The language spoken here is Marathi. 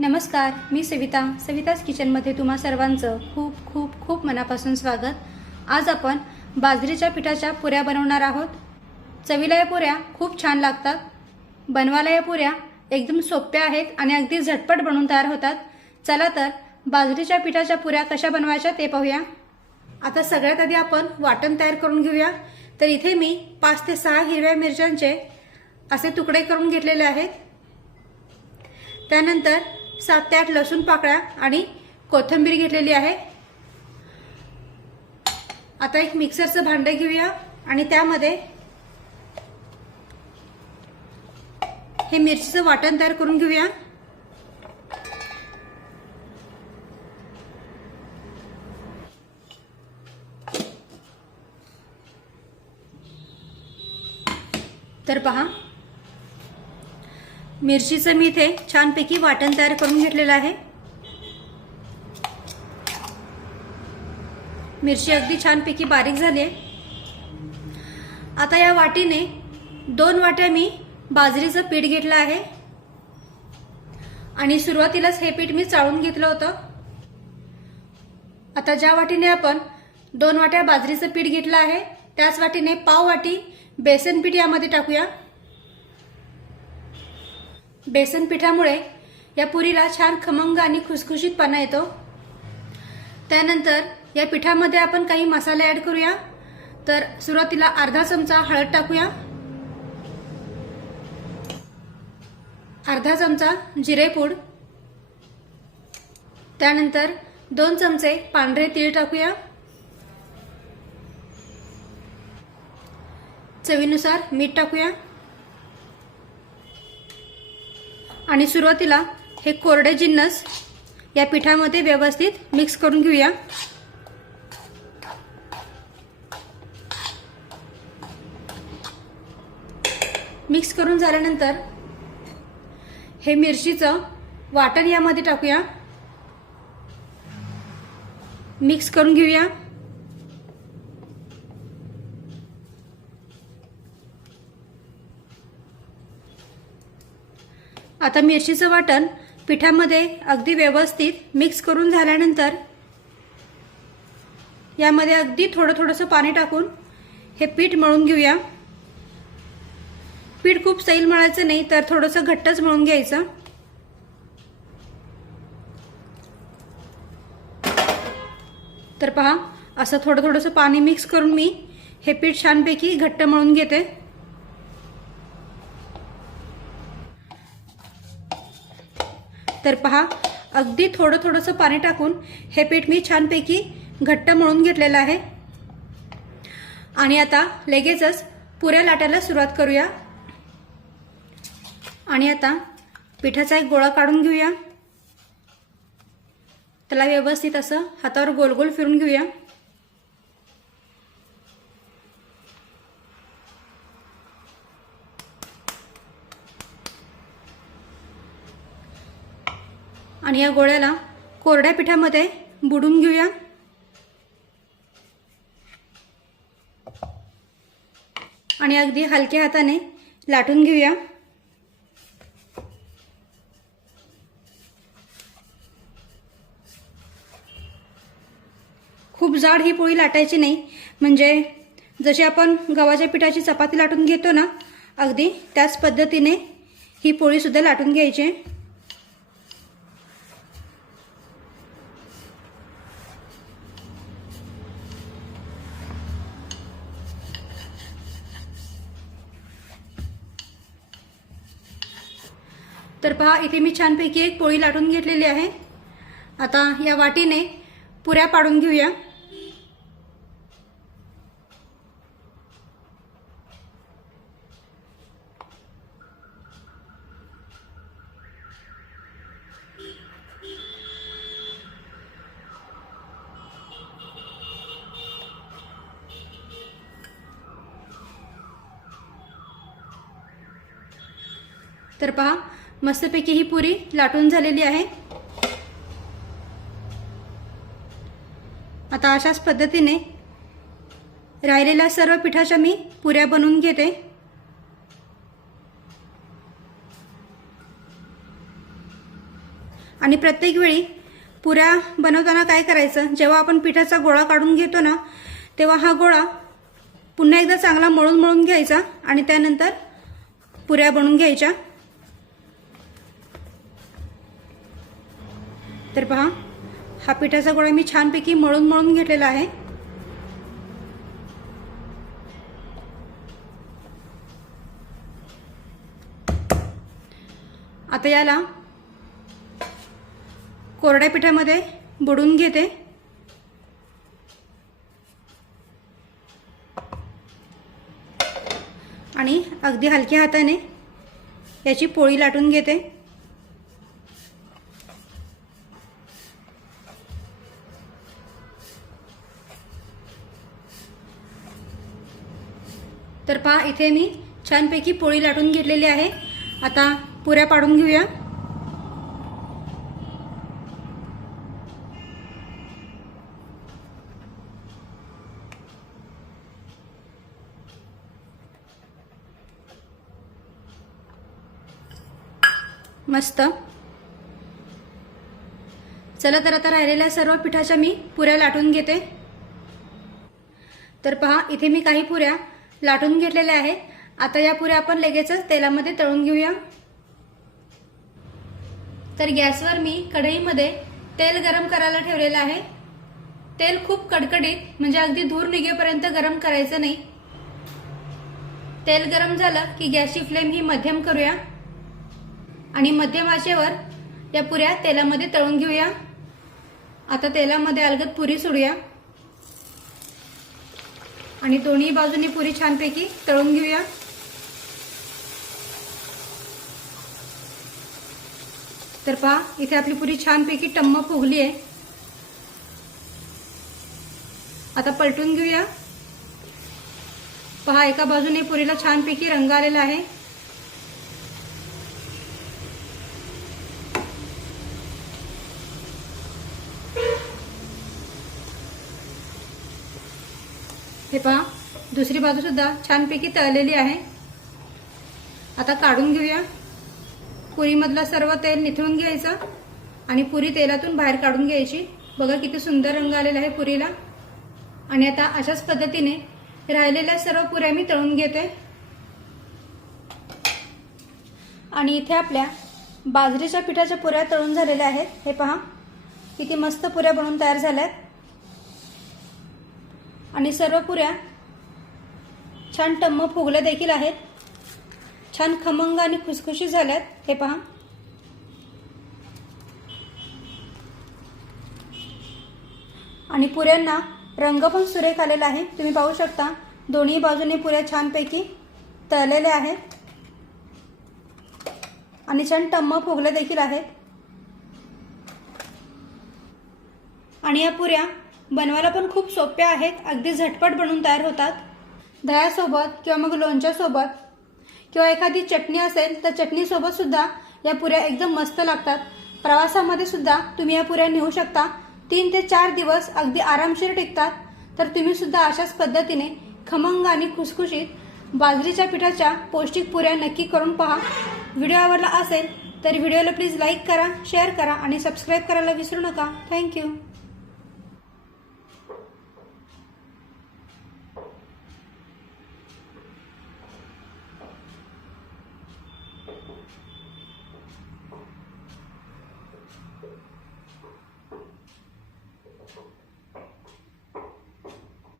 नमस्कार मी सविता. सविताच किचनमध्ये तुम्हा सर्वांचं खूप खूप खूप मनापासून स्वागत. आज आपण बाजरीच्या पिठाच्या पुऱ्या बनवणार आहोत. चवीला या पुऱ्या खूप छान लागतात. बनवायला या पुऱ्या एकदम सोप्या आहेत आणि अगदी झटपट बनवून तयार होतात. चला तर बाजरीच्या पिठाच्या पुऱ्या कशा बनवायच्या ते पाहूया. आता सगळ्यात आधी आपण वाटण तयार करून घेऊया. तर इथे मी पाच ते सहा हिरव्या मिरच्यांचे असे तुकडे करून घेतलेले आहेत. त्यानंतर सात ते आठ लसूण पाकळ्या आणि कोथिंबीर घेतलेली आहे. आता एक मिक्सरचं भांडं घेऊया आणि त्यामध्ये हे मिरचीचं वाटण तयार करून घेऊया. तर पहा मिरचीचं मी इथे छानपैकी वाटण तयार करून घेतलेलं आहे. मिरची अगदी छानपैकी बारीक झाली आहे. आता या वाटीने दोन वाट्या मी बाजरीचं पीठ घेतलं आहे. आणि सुरुवातीलाच हे पीठ मी चाळून घेतलं होतं. आता ज्या वाटीने आपण दोन वाट्या बाजरीचं पीठ घेतलं आहे त्याच वाटीने पाव वाटी बेसन पीठ यामध्ये टाकूया. बेसन पिठामुळे या पुरीला छान खमंग आणि खुसखुशीतपणा येतो. त्यानंतर या पिठामध्ये आपण काही मसाले ऍड करूया. तर सुरुवातीला अर्धा चमचा हळद टाकूया. अर्धा चमचा जिरेपूड त्यानंतर दोन चमचे पांढरे तीळ टाकूया. चवीनुसार मीठ टाकूया. आणि सुरुवातीला हे कोरडे जिन्नस या पिठामध्ये व्यवस्थित मिक्स करून घेऊया. मिक्स करून झाल्यानंतर हे मिरचीचं वाटण यामध्ये टाकूया. मिक्स करून घेऊया. आता मिरचीचं वाटण पिठामध्ये अगदी व्यवस्थित मिक्स करून झाल्यानंतर यामध्ये अगदी थोडं थोडंसं पाणी टाकून हे पीठ मळून घेऊया. पीठ खूप सैल मळायचं नाही तर थोडंसं घट्टच मळून घ्यायचं. तर पहा असं थोडं थोडंसं पाणी मिक्स करून मी हे पीठ छानपैकी घट्ट मळून घेते. तर पहा अगदी थोडं थोडंसं पाणी टाकून हे पीठ मी छानपैकी घट्ट मळून घेतलेलं आहे. आणि आता लगेचच पुऱ्या लाटायला सुरुवात करूया. आणि आता पिठाचा एक गोळा काढून घेऊया. त्याला व्यवस्थित असं हातावर गोल गोल फिरून घेऊया. आणि या गोळ्याला कोरड्या पिठामध्ये बुडून घेऊया. आणि अगदी हलक्या हाताने लाटून घेऊया. खूप जाड ही पोळी लाटायची नाही. म्हणजे जशी आपण गव्हाच्या पिठाची चपाती लाटून घेतो ना अगदी त्याच पद्धतीने ही पोळीसुद्धा लाटून घ्यायची. तर पहा इथे मी छानपैकी एक पोळी लाटून घेतलेली आहे. आता या वाटीने पुऱ्या पाडून घेऊया. तर पहा मस्तपैकी ही पुरी लाटून झालेली आहे. आता अशाच पद्धतीने राहिलेल्या सर्व पिठाच्या मी पुऱ्या बनवून घेते. आणि प्रत्येक वेळी पुऱ्या बनवताना काय करायचं? जेव्हा आपण पिठाचा गोळा काढून घेतो ना तेव्हा हा गोळा पुन्हा एकदा चांगला मळून मळून घ्यायचा आणि त्यानंतर पुऱ्या बनवून घ्यायच्या. तर पहा हा पिठाचा गोळा मी छानपैकी मळून मळून घेतलेला आहे. आता याला कोरड्या पिठामध्ये बुडून घेते. आणि अगदी हलक्या हाताने याची पोळी लाटून घेते. तर पहा इथे मी छानपैकी पोळी लाटून घेतलेली आहे. आता पुऱ्या पाडून घेऊया. मस्त. चला तर आता राहिलेल्या सर्व पिठाच्या मी पुऱ्या लाटून घेते. तर पहा इथे मी काही पुऱ्या लाटून घेतलेल्या आहेत. आता या पुऱ्या आपण लगेचच तेलामध्ये तळून घेऊया. तर गॅसवर मी कढईमध्ये तेल गरम करायला ठेवलेलं आहे. तेल खूप कडकडीत म्हणजे अगदी धूर निघेपर्यंत गरम करायचं नाही. तेल गरम झालं की गॅसची फ्लेम ही मध्यम करूया. आणि मध्यम आशेवर या पुऱ्या तेलामध्ये तळून घेऊया. आता तेलामध्ये अलगद पुरी सोडूया. आणि दोन्ही बाजूनी पुरी छानपैकी तळून घेऊया. तर पहा इथे आपली पुरी छानपैकी टम्म फुगली आहे आता पलटून घेऊया. पहा एका बाजूने पुरीला छानपैकी रंग आलेला आहे हे पहा दुसरी बाजू सुद्धा छानपैकी तळलेली आहे. आता काढून घेऊया. पुरीमधलं सर्व तेल निथळून घ्यायचं आणि पुरी तेलातून बाहेर काढून घ्यायची. बघा किती सुंदर रंग आलेला आहे पुरीला. आणि आता अशाच पद्धतीने राहिलेल्या सर्व पुऱ्या मी तळून घेते. आणि इथे आपल्या बाजरीच्या पिठाच्या पुऱ्या तळून झालेल्या आहेत. हे पहा किती मस्त पुऱ्या बनवून तयार झाल्यात. आणि सर्व पुऱ्या छान टम्म फुगल्या देखील आहेत. छान खमंग आणि खुसखुशी झाल्यात. हे पहा. आणि पुऱ्यांना रंग पण सुरेख आलेला आहे. तुम्ही पाहू शकता दोन्ही बाजूने पुऱ्या छानपैकी तळलेल्या आहेत. आणि छान टम्म फुगल्या देखील आहेत आणि या पुऱ्या बनवायला पण खूप सोप्या आहेत. अगदी झटपट बनवून तयार होतात. दह्यासोबत किंवा मग लोणच्यासोबत किंवा एखादी चटणी असेल तर चटणीसोबत सुद्धा या पुऱ्या एकदम मस्त लागतात. प्रवासामध्ये सुद्धा तुम्ही या पुऱ्या नेऊ शकता. तीन ते चार दिवस अगदी आरामशीर टिकतात. तर तुम्ही सुद्धा अशाच पद्धतीने खमंग आणि खुसखुशीत बाजरीच्या पिठाच्या पौष्टिक पुऱ्या नक्की करून पहा. व्हिडिओ आवडला असेल तर व्हिडिओला प्लीज लाईक करा शेअर करा आणि सबस्क्राईब करायला विसरू नका. थँक्यू